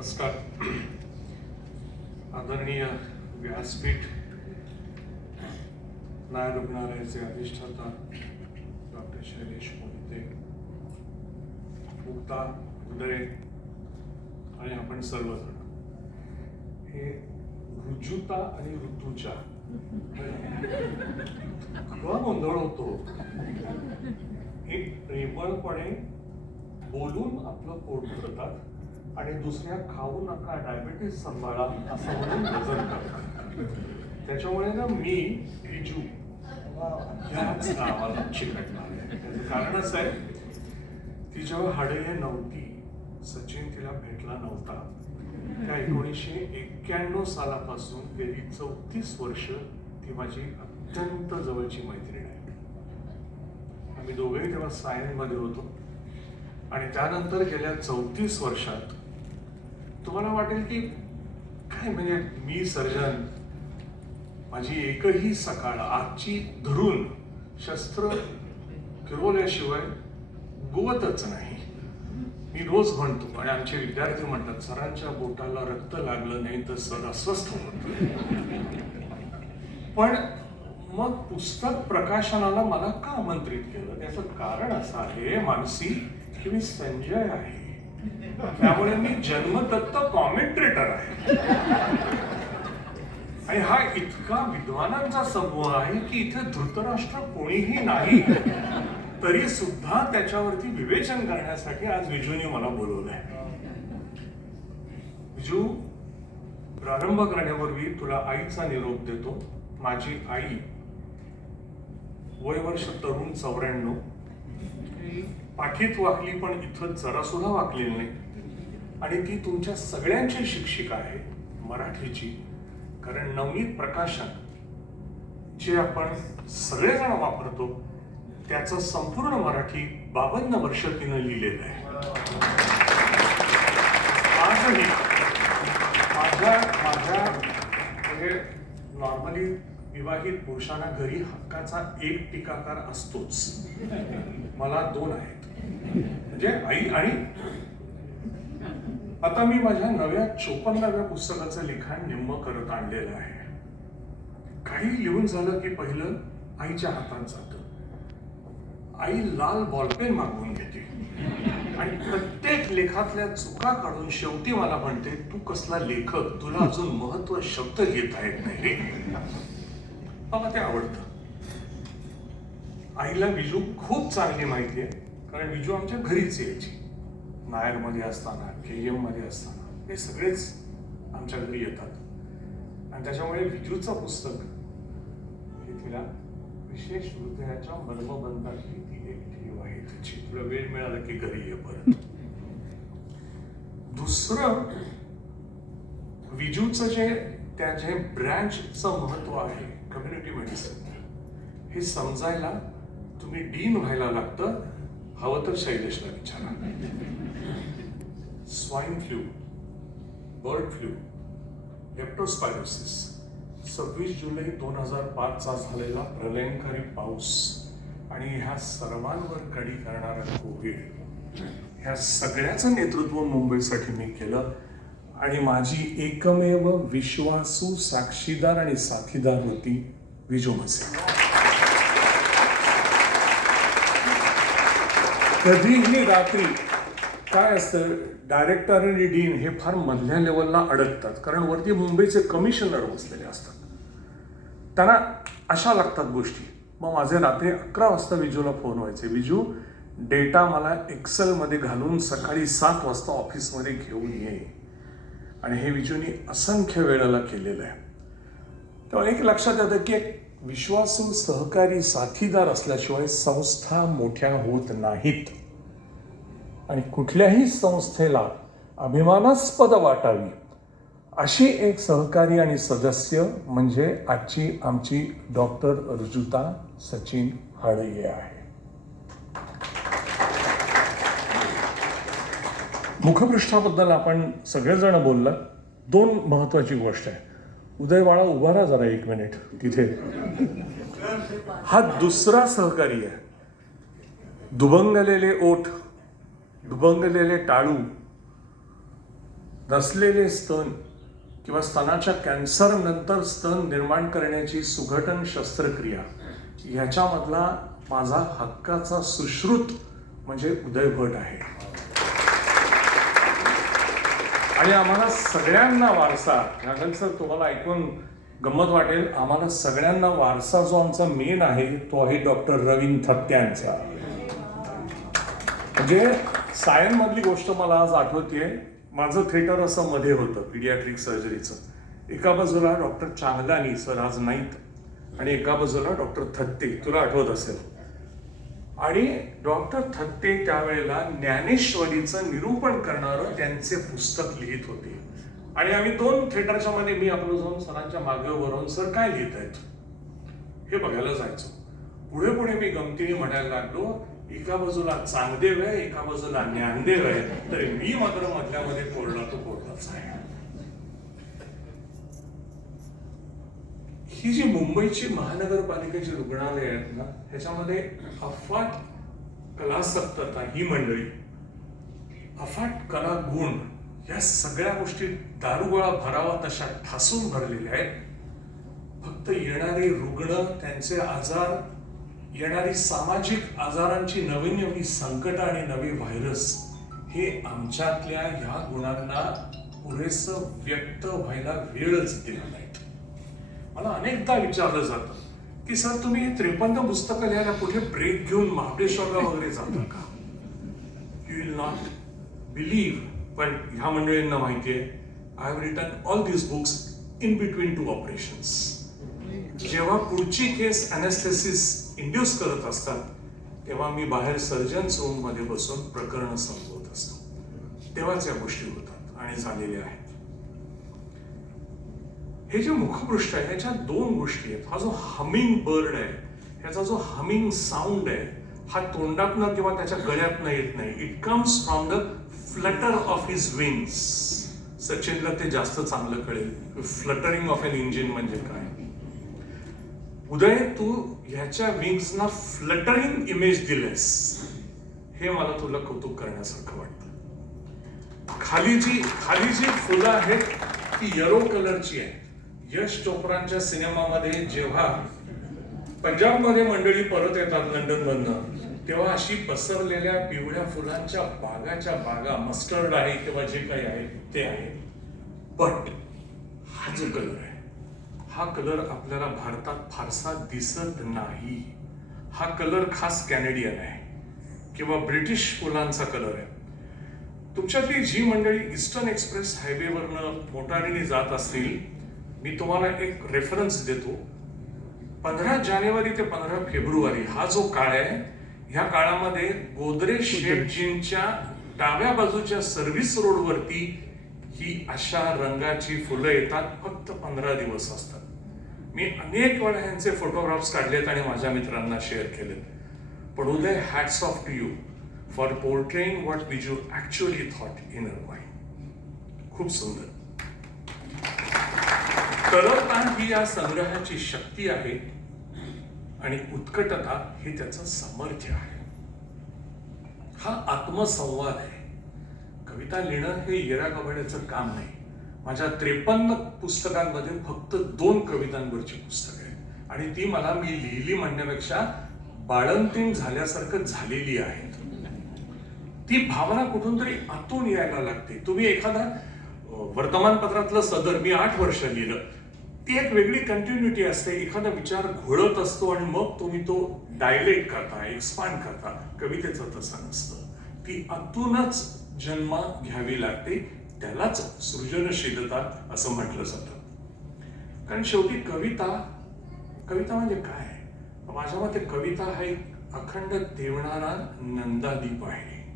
नमस्कार. आदरणीय व्यासपीठ नाय रुग्णालयाचे अधिष्ठाता डॉक्टर शैलेश मोहिते. मुक्ता उदय आणि आपण सर्वजण. हे ऋजुता आणि ऋतूच्या गोंधळ होतो. हे प्रेमळपणे बोलून आपलं पोट भरतात. आणि दुसऱ्या खाऊ नका डायबिटीस सांभाळा असं म्हणून वजन करतात त्याच्यामुळे ना मी रिजू ह्याच नावाला त्याचं कारण असं आहे ती जेव्हा हाडे नव्हती. सचिन तिला भेटला नव्हता. त्या एकोणीसशे एक्क्याण्णव सालापासून गेली चौतीस वर्ष ती माझी अत्यंत जवळची मैत्रीण आहे. आम्ही दोघेही तेव्हा सायन्समध्ये होतो. आणि त्यानंतर गेल्या चौतीस वर्षात तुम्हाला वाटेल की काय म्हणजे मी सर्जन माझी एकही सकाळ आजची धरून शस्त्र फिरवल्याशिवाय गुवतच नाही. मी रोज म्हणतो आणि आमचे विद्यार्थी म्हणतात सरांच्या बोटाला रक्त लागलं नाही तर सर अस्वस्थ होत. पण मग पुस्तक प्रकाशनाला मला का आमंत्रित केलं? त्याचं कारण असं आहे मानसी की मी संजय आहे. त्यामुळे मी जन्मदत्त कॉमेंट्रेटर आहे. आणि हा इतका विद्वानांचा समूह आहे की इथे धृतराष्ट्र कोणीही नाही तरी सुद्धा त्याच्यावरती विवेचन करण्यासाठी आज विजूने मला बोलवलंय. विजू प्रारंभ करण्यापूर्वी तुला आईचा निरोप देतो. माझी आई वय वर्ष तरुण चौऱ्याण्णव. पाठीत वाकली पण इथं जरा सुद्धा वाकलेली नाही. आणि ती तुमच्या सगळ्यांची शिक्षिका आहे मराठीची. कारण नवनीत प्रकाशन जे आपण सगळेजण वापरतो त्याचं संपूर्ण मराठी बावन्न वर्ष तिनं लिहिलेलं आहे. आजही माझ्या माझ्या म्हणजे नॉर्मली विवाहित पुरुषांना घरी हक्काचा एक टीकाकार असतोच. मला दोन आहेत. म्हणजे आई आणि आता मी माझ्या नव्या चोपन्नाव्या पुस्तकाचं लिखाण निम्म करत आणलेलं आहे. काही लिहून झालं की पहिलं आईच्या हातात जात. आई लाल बॉलपेन मागवून घेते. आणि प्रत्येक लेखातल्या चुका काढून शेवटी मला म्हणते तू कसला लेखक? तुला अजून महत्त्व शब्द घेता येत नाही रे. मला ते आवडतं. आईला विजू खूप चांगली माहिती आहे. कारण विजू आमच्या घरीच यायची. नायरमध्ये असताना के एममध्ये असताना हे सगळेच आमच्या घरी येतात. आणि त्याच्यामुळे विजूचं पुस्तक हे तिला विशेष हृदयाच्या मर्मबंधाची ती एक ठेव आहे. त्याची तुला वेळ मिळाला की घरी ये परत. दुसरं विजूचं जे त्या जे ब्रँचचं महत्त्व आहे कम्युनिटी मेडिसिन हे समजायला तुम्ही डीन व्हायला लागतं हवं तर शैलेशला विचारा. Swine flu bird flu leptospirosis सव्वीस जुलै दोन हजार पाचचा झालेला प्रलयंकारी पाऊस आणि ह्या सर्वांवर कडी करणारा कोविड ह्या सगळ्याचं नेतृत्व मुंबईसाठी मी केलं. आणि माझी एकमेव विश्वासू साक्षीदार आणि साथीदार होती विजू मसे कधीही रात्री काय असतं डायरेक्टर आणि डीन हे फार मधल्या लेवलला अडकतात. कारण वरती मुंबईचे कमिशनर बसलेले असतात. त्यांना अशा लागतात गोष्टी. मग माझे रात्री अकरा वाजता विजूला फोन व्हायचे विजू डेटा मला एक्सेलमध्ये घालून सकाळी सात वाजता ऑफिसमध्ये घेऊन ये. आणि हे विजूनी असंख्य वेळेला केलेलं आहे. तेव्हा एक लक्षात येतं की एक विश्वासू सहकारी साथीदार असल्याशिवाय संस्था मोठ्या होत नाहीत. आणि कुठल्याही संस्थेला अभिमानास्पद वाटावी अशी एक सहकारी आणि सदस्य म्हणजे आजची आमची डॉक्टर रुजुता सचिन हाडये आहे. मुखपृष्ठाबद्दल आपण सगळेजण बोललात दोन महत्वाची गोष्ट आहे. उदय बाळा उभा राहा जरा एक मिनिट तिथे. हा दुसरा सहकारी आहे. दुभंगलेले ओठ दुभंगलेले टाळू नसलेले स्तन किंवा स्तनाच्या कॅन्सर नंतर स्तन निर्माण करण्याची सुघटन शस्त्रक्रिया ह्याच्यामधला माझा हक्काचा सुश्रुत म्हणजे उदय भट आहे. आणि आम्हाला सगळ्यांना वारसा. राघव सर तुम्हाला ऐकून गंमत वाटेल आम्हाला सगळ्यांना वारसा जो आमचा मेन आहे तो आहे डॉक्टर रवींद्र थत्त्यांचा म्हणजे सायनमधली गोष्ट मला आज आठवते माझं थिएटर असं मध्ये होतं पिडियाट्रिक सर्जरीचं एका बाजूला डॉक्टर चांगलानी सर आज नाहीत आणि एका बाजूला डॉक्टर थत्ते. तुला आठवत असेल? आणि डॉक्टर थत्ते त्यावेळेला ज्ञानेश्वरीचं निरूपण करणारं त्यांचे पुस्तक लिहित होते. आणि आम्ही दोन थिएटरच्या मध्ये मी आपलं जाऊन सरांच्या मागे वरून सर काय लिहित आहेत? हे बघायला जायचो. पुढे पुढे मी गमतीने म्हणायला लागलो एका बाजूला चांगदेव आहे एका बाजूला ज्ञानदेव आहे. तरी मी मात्र मधल्यामध्ये कोरडा तो कोरडाच आहे. ही जी मुंबईची महानगरपालिकेची रुग्णालय आहेत ना ह्याच्यामध्ये अफाट कलासक्तता ही मंडळी अफाट कला गुण या सगळ्या गोष्टी दारुगोळा भरावा तशा ठासून भरलेल्या आहेत. फक्त येणारे रुग्ण त्यांचे आजार येणारी सामाजिक आजारांची नवीन नवी संकट आणि नवी व्हायरस हे आमच्यातल्या ह्या गुणांना पुरेसं व्यक्त व्हायला वेळच दिला नाहीत. मला अनेकदा विचारलं जातं की सर तुम्ही त्रेपन्न पुस्तकं लिहायला कुठे ब्रेक घेऊन महाबळेश्वरला वगैरे जाता का? यू विल नॉट बिलीव्ह पण ह्या मंडळींना माहिती आहे I have return all this books in between two operations जेव्हा पुढची केस अनेस्थेसिस इंड्यूस करत असतात तेव्हा मी बाहेर सर्जन्स रूममध्ये बसून प्रकरण संपवत असतो. तेव्हाच या गोष्टी होतात आणि झालेल्या आहेत. हे जे मुखपृष्ठ आहे ह्याच्या दोन गोष्टी आहेत. हा जो हमिंग बर्ड आहे ह्याचा जो हमिंग साऊंड आहे हा तोंडातनं किंवा त्याच्या गळ्यातनं येत नाही. It comes from the flutter of his wings सचिनला ते जास्त चांगलं कळेल. फ्लटरिंग ऑफ एन इंजिन म्हणजे काय? उदय तू ह्याच्या विंग्सना फ्लटरिंग इमेज दिलेस हे मला तुला कौतुक करण्यासारखं वाटतं. खाली जी खाली जी फुलं आहेत ती येलो कलरची आहे यश चोप्रांच्या सिनेमामध्ये जेव्हा पंजाबमध्ये मंडळी परत येतात लंडनमधनं तेव्हा अशी पसरलेल्या पिवळ्या फुलांच्या बागाच्या बागा मस्टर्ड आहे किंवा जे काही आहे ते आहे. पण हा जो कलर आहे. हा कलर आपल्याला भारतात फारसा दिसत नाही. हा कलर खास कॅनेडियन आहे किंवा ब्रिटिश फुलांचा कलर आहे. तुमच्यातली जी मंडळी ईस्टर्न एक्सप्रेस हायवेवरनं मोटारीने जात असतील मी तुम्हाला एक रेफरन्स देतो. पंधरा जानेवारी ते पंधरा फेब्रुवारी हा जो काळ आहे ह्या काळामध्ये गोदरेज शेटजींच्या डाव्या बाजूच्या सर्व्हिस रोडवरती ही अशा रंगाची फुलं येतात फक्त पंधरा दिवस असतात. मी अनेक वेळा ह्यांचे फोटोग्राफ्स काढलेत आणि माझ्या मित्रांना शेअर केलेत. पण Uday hats off to you for portraying what was you actually thought in our mind खूप सुंदर. तरलता ही या संग्रहाची शक्ती आहे आणि उत्कटता हे त्याचं सामर्थ्य आहे. हा आत्मसंवाद आहे. कविता लिहिणं हे येरा कबड्याचं काम नाही. माझ्या त्रेपन्न पुस्तकांमध्ये फक्त दोन कवितांवरची पुस्तकं आहेत. आणि ती मला मी लिहिली म्हणण्यापेक्षा बाळंतीण झाल्यासारखं झालेली आहे. ती भावना कुठून तरी आतून यायला लागते. तुम्ही एखादा वर्तमानपत्रातलं सदर मी आठ वर्ष लिहिलं. ती एक वेगळी कंटिन्युटी असते. एखादा विचार घोळत असतो आणि मग तुम्ही तो डायलेट करता एक्सपांड करता. कवितेचं तसं नसतं. ती आतूनच जन्म घ्यावी लागते. त्यालाच सृजनशीलता असं म्हटलं जातं. कारण शेवटी कविता कविता म्हणजे काय? माझ्या मते कविता हा एक अखंड देवणारा नंदादीप आहे.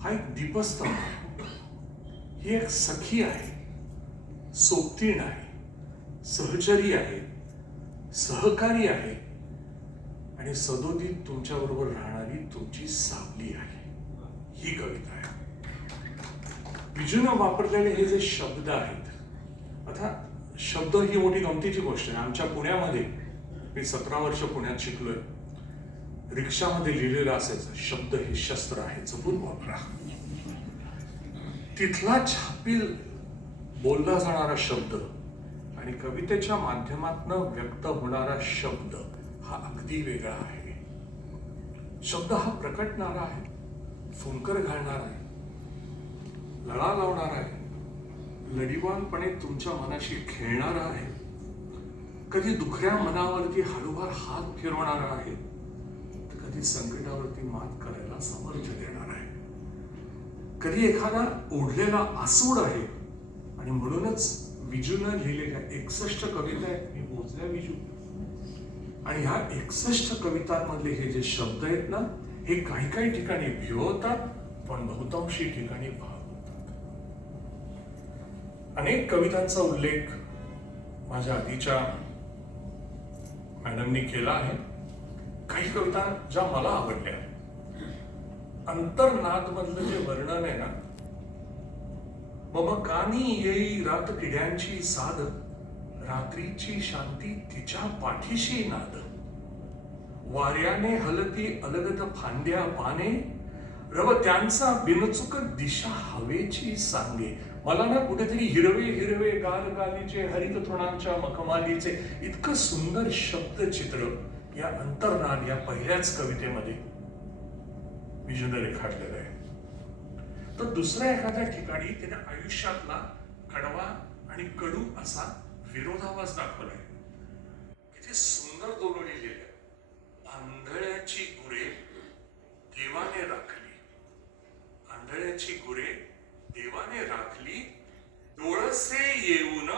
हा एक दीपस्तंभ. ही एक सखी आहे. सोबतीण आहे सहचरी आहे. सहकारी आहे. आणि सदोदित तुमच्या बरोबर राहणारी तुमची सावली आहे. ही कविता आहे. विजूनं वापरलेले हे जे शब्द आहेत आता शब्द ही मोठी गमतीची गोष्ट आहे. आमच्या पुण्यामध्ये मी सतरा वर्ष पुण्यात शिकलोय. रिक्षामध्ये लिहिलेलं असायचं शब्द हे शस्त्र आहे जपून वापरा. तिथला छापील बोलला जाणारा शब्द आणि कवितेच्या माध्यमातनं व्यक्त होणारा शब्द हा अगदी वेगळा आहे. शब्द हा प्रकटणारा आहे फुंकर घालणारा आहे लळा लावणारा आहे लढीवानपणे तुमच्या मनाशी खेळणारा आहे. कधी दुखऱ्या मनावरती हळूवार हात फिरवणारा आहे तर कधी संकटावरती मात करायला सामर्थ्य देणार आहे. कधी एखादा ओढलेला आसूड आहे आणि म्हणूनच विजूनं लिहिलेल्या एकसष्ट कविता आहेत मी मोजल्या विजू. आणि ह्या एकसष्ट कवितांमधले हे जे शब्द आहेत ना हे काही काही ठिकाणी भिवतात पण बहुतांशी ठिकाणी अनेक कवितांचा उल्लेख माझ्या आधीच्या मॅडमनी केला आहे. काही कविता ज्या मला आवडल्या. अंतर्नाद मधलं जे वर्णन आहे ना मम कानी येई रात किड्यांची साद रात्रीची शांती तिच्या पाठीशी नाद. वाऱ्याने हलती अलगत फांद्या पाने रव त्यांचा बिनचुक दिशा हवेची सांगे. मला ना कुठेतरी हिरवे हिरवे गाल गालीचे हरित तृणांच्या मखमालीचे इतकं सुंदर शब्द चित्र या अंतर्नाद या पहिल्याच कवितेमध्ये. विजून रेखाटलेलं आहे. तर दुसऱ्या एखाद्या ठिकाणी त्याने आयुष्यातला कडवा आणि कडू असा विरोधावास दाखवलाय किती सुंदर दोन लिहिलेले आंधळ्याची गुरे देवाने राखली. आंधळ्याची गुरे देवाने राखली. डोळसे येऊन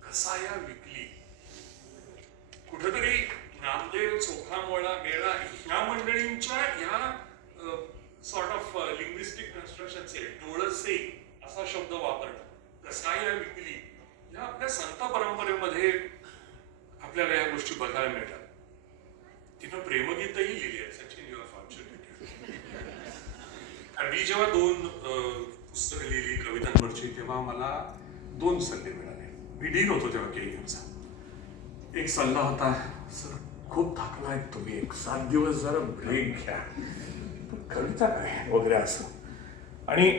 कसाया विकली. कुठेतरी नामदेव चोखामोळा मेळा ह्या मंडळींच्या ह्या सॉर्ट ऑफ लिंग्विस्टिक कन्स्ट्रक्शनचे डोळसे असा शब्द वापरतात. कसाया विकली या आपल्या संत परंपरेमध्ये आपल्याला या गोष्टी बघायला मिळतात. तिनं प्रेमगीतही लिहिली आहे सचिन युअर फॉर्च्युनेटेड मी जेव्हा दोन पुस्तकं लिहिली कवितांवरची तेव्हा मला दोन सल्ले मिळाले. मी डीन होतो तेव्हा केलीचा एक सल्ला होता सर खूप थकलाय तुम्ही एक सात दिवस जरा ब्रेक घ्या. कविता काय वगैरे असं. आणि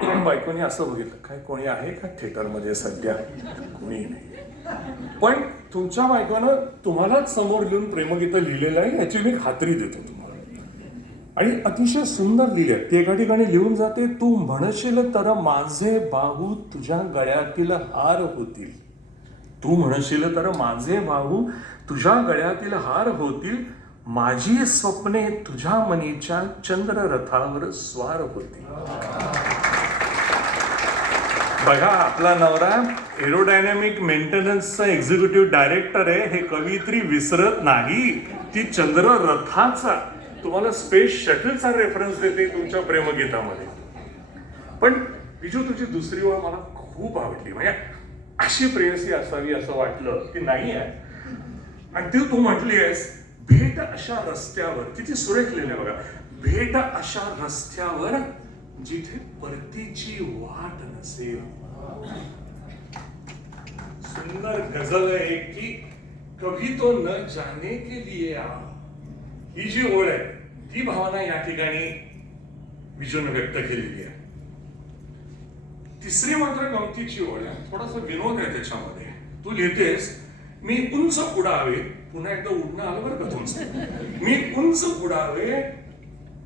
बायकोने असं बघितलं काय कोणी आहे का थिएटरमध्ये सध्या? कोणी नाही. पण तुमच्या बायकोनं तुम्हालाच समोर लिहून प्रेमगीतं लिहिलेलं आहे याची मी खात्री देतो तुम्हाला. आणि अतिशय सुंदर लिहिले ते एका ठिकाणी लिहून जाते तू म्हणशील तर माझे बाहू तुझ्या गळ्यातील हार होतील. तू म्हणशील तर माझे बाहू तुझ्या गळ्यातील हार होतील. माझी स्वप्ने तुझ्या मनीच्या चंद्र रथावर स्वार होती. बघा आपला नवरा एरोडायनॅमिक मेंटेनन्सचा एक्झिक्युटिव्ह डायरेक्टर आहे. हे कवित्री विसरत नाही. ती चंद्र रथाचा तुम्हाला स्पेस शटलचा रेफरन्स देते तुमच्या प्रेमगीतामध्ये. पण बिजू तुझी दुसरी ओळ मला खूप आवडली. म्हणजे अशी प्रेयसी असावी असं वाटलं की नाही आहे. आणि ती तू म्हटली आहेस भेट अशा रस्त्यावर किती सुरेख लिहिले बघा भेट अशा रस्त्यावर जिथे परतीची वाट नसेल. सुंदर गझल आहे की कभी तो न जाने के लिए आ. ही जी ओळ आहे ती भावना या ठिकाणी विजून व्यक्त केलेली आहे. तिसरी मात्र गमतीची ओळ आहे. थोडासा विनोद आहे त्याच्यामध्ये. तू लिहितेस मी उंच उडावे पुन्हा एकदा उडणं आलं बरं का तुमचं? मी उंच उडावे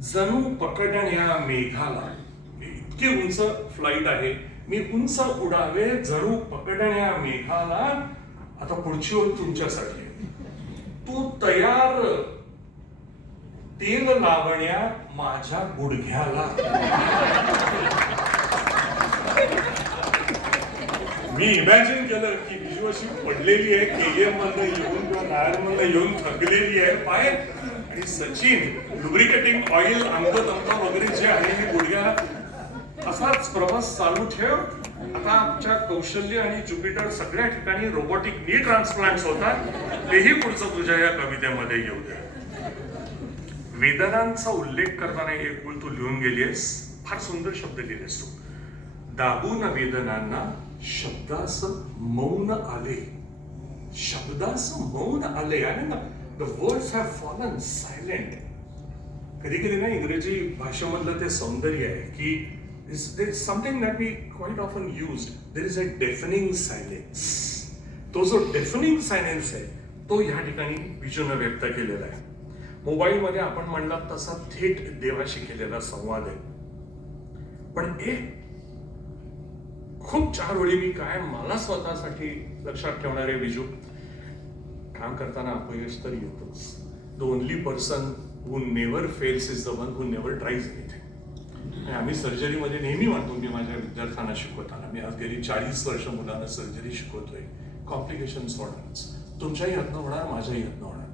जणू पकडण्या मेघाला. इतकी उंच फ्लाईट आहे. मी उंच उडावे जणू पकडण्या मेघाला. आता पुढची ओळ तुमच्यासाठी. तू तयार तेल लावण्या माझ्या गुडघ्याला. मी इमॅजिन केलं की बिजू अशी पडलेली आहे केजीएम मधनं येऊन किंवा नायर मधनं येऊन थकलेली आहे पाय. आणि सचिन लुब्रिकेटिंग ऑइल अंग तमकं वगैरे जे आहे हे गुडघ्या असाच प्रवास चालू ठेव. आता आमच्या कौशल्य आणि ज्युपिटर सगळ्या ठिकाणी रोबोटिक नी ट्रान्सप्लांट होतात. तेही पुढचं तुझ्या या कवितेमध्ये येऊ दे वेदनांचा उल्लेख करताना एक गुळ तू लिहून गेलीस फार सुंदर शब्द लिहिलेस तू. दाबून वेदनांना शब्दास मौन आले. शब्दास मौन आले. आणि the words have fallen silent कधी कधी ना इंग्रजी भाषेमधलं ते सौंदर्य आहे की is there something that that quite often use there is a deafening silence तो जो डेफनिंग सायलेन्स आहे तो ह्या ठिकाणी विजून व्यक्त केलेला आहे. मोबाईलमध्ये आपण म्हणला तसा थेट देवाशी केलेला संवाद आहे. पण एक खूप चार वेळी मी काय मला स्वतःसाठी लक्षात ठेवणारे विजू काम करताना अपयश तर येतोच. The only person who never fails is the one who never tries anything आणि आम्ही सर्जरीमध्ये नेहमी म्हणतो मी माझ्या विद्यार्थ्यांना शिकवताना. मी आज गेली चाळीस वर्ष मुलांना सर्जरी शिकवतोय. कॉम्प्लिकेशन होणारच तुमच्याही हातनं होणार माझ्याही हातनं होणार.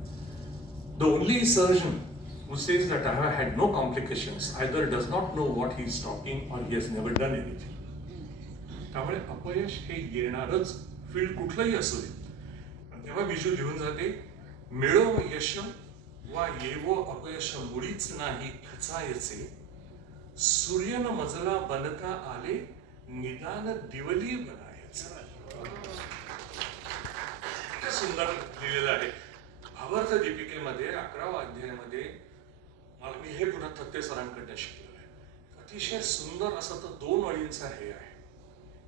The only surgeon who says that I have had no complications either does not know what he is talking or he has never done anything. त्यामुळे अपयश हे येणारच. फील्ड कुठलंही असू दे. पण तेव्हा विजू लिहून जाते. मिळो यश वा येवो अपयश मुळीच नाही खचायचे. सूर्यन मजला बनता आले निदान दिवली बनायचं. सुंदर लिहिलेलं आहे. भावार्थ दीपिकेमध्ये अकरावा अध्यायामध्ये मला मी हे पुन्हा थत्ते सरांकडनं शिकलेलं आहे. अतिशय सुंदर असं तर दोन अळींचं हे आहे.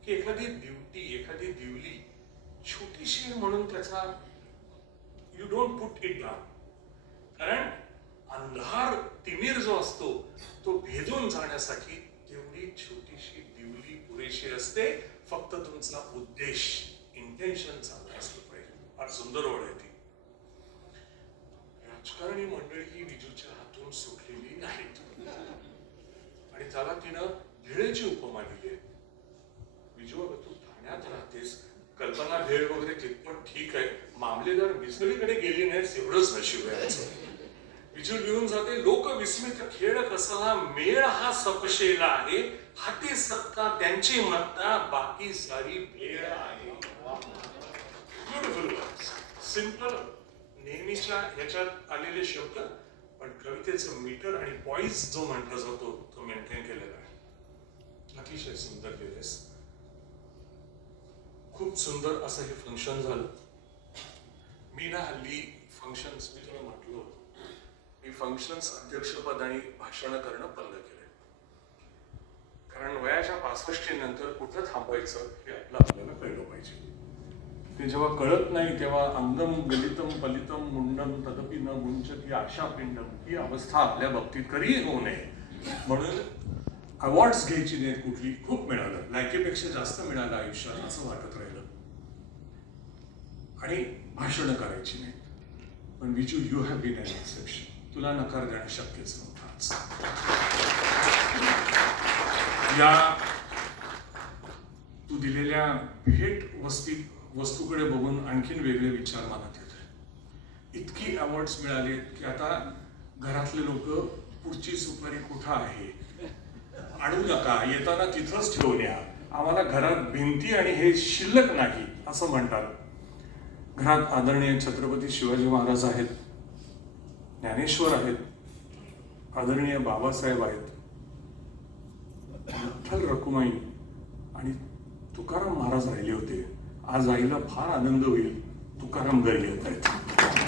की एखादी दिवटी एखादी दिवली छोटीशी म्हणून त्याचा you don't put it down कारण अंधार तिमीर जो असतो तो भेदून जाण्यासाठी तेवढी छोटीशी दिवली पुरेशी असते. फक्त तुमचा उद्देश इंटेन्शन चांगलं असलं पाहिजे. फार सुंदर वाढ आहे ती. राजकारणी मंडळी ही विजूच्या हातून सुटलेली नाहीत. आणि त्याला तिनं भिळेची उपमा दिली आहे. विजू अगं तू ठाण्यात राहतेस. कल्पना भेळ वगैरे तिथपण ठीक आहे. मामलेदार विसरीकडे गेली नाहीस एवढंच नशीब आहे विजू लिहून जाते लोक विस्मित खेळ कसला मेळ हा सपशेला आहे. हाती सत्ता त्यांची मत्ता बाकी सारी भेळ आहे. सिंपल नेहमीच्या ह्याच्यात आलेले शब्द पण कवितेचं मीटर आणि पॉईस जो म्हटला जातो तो मेंटेन केलेला आहे. अतिशय सुंदर केलेस. खूप सुंदर असं हे फंक्शन झालं. मी ना हल्ली फंक्शन्स मी तुला म्हटलो मी फंक्शन्स अध्यक्षपदाने भाषणं करणं बंद केलंय. कारण वयाच्या पासष्टी नंतर कुठं थांबायचं हे आपलं आपल्याला कळलं पाहिजे. ते जेव्हा कळत नाही तेव्हा अंगम गलितम पलितम मुंडम तदपि न मुंचती आशा पिंडम ही अवस्था आपल्या बाबतीत कधी होऊ नये. म्हणून अवॉर्ड्स घ्यायची नाहीत कुठली खूप मिळालं. लायकीपेक्षा जास्त मिळालं आयुष्यात असं वाटत राहिलं. आणि भाषणं करायची नाहीत. पण Viju you have been an exception तुला नकार देणं शक्यच नव्हताच या तू दिलेल्या भेट वस्ती वस्तूकडे बघून आणखीन वेगळे विचार मनात येत इतकी अवॉर्ड्स मिळाले की आता घरातले लोक पुढची सुपारी कुठं आहे? आणू नका येताना तिथंच ठेवून या. आम्हाला घरात भिंती आणि हे शिल्लक नाही असं म्हणतात. घरात आदरणीय छत्रपती शिवाजी महाराज आहेत ज्ञानेश्वर आहेत आदरणीय बाबासाहेब आहेत विठ्ठल रखुमाई आणि तुकाराम महाराज राहिले होते. आज आईला फार आनंद होईल तुकाराम घरी येत आहेत.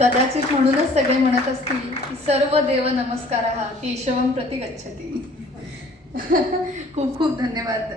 कदाचित म्हणूनच सगळे म्हणत असतील की सर्व देव नमस्कार हा केशवम प्रति गच्छती. खूप खूप धन्यवाद.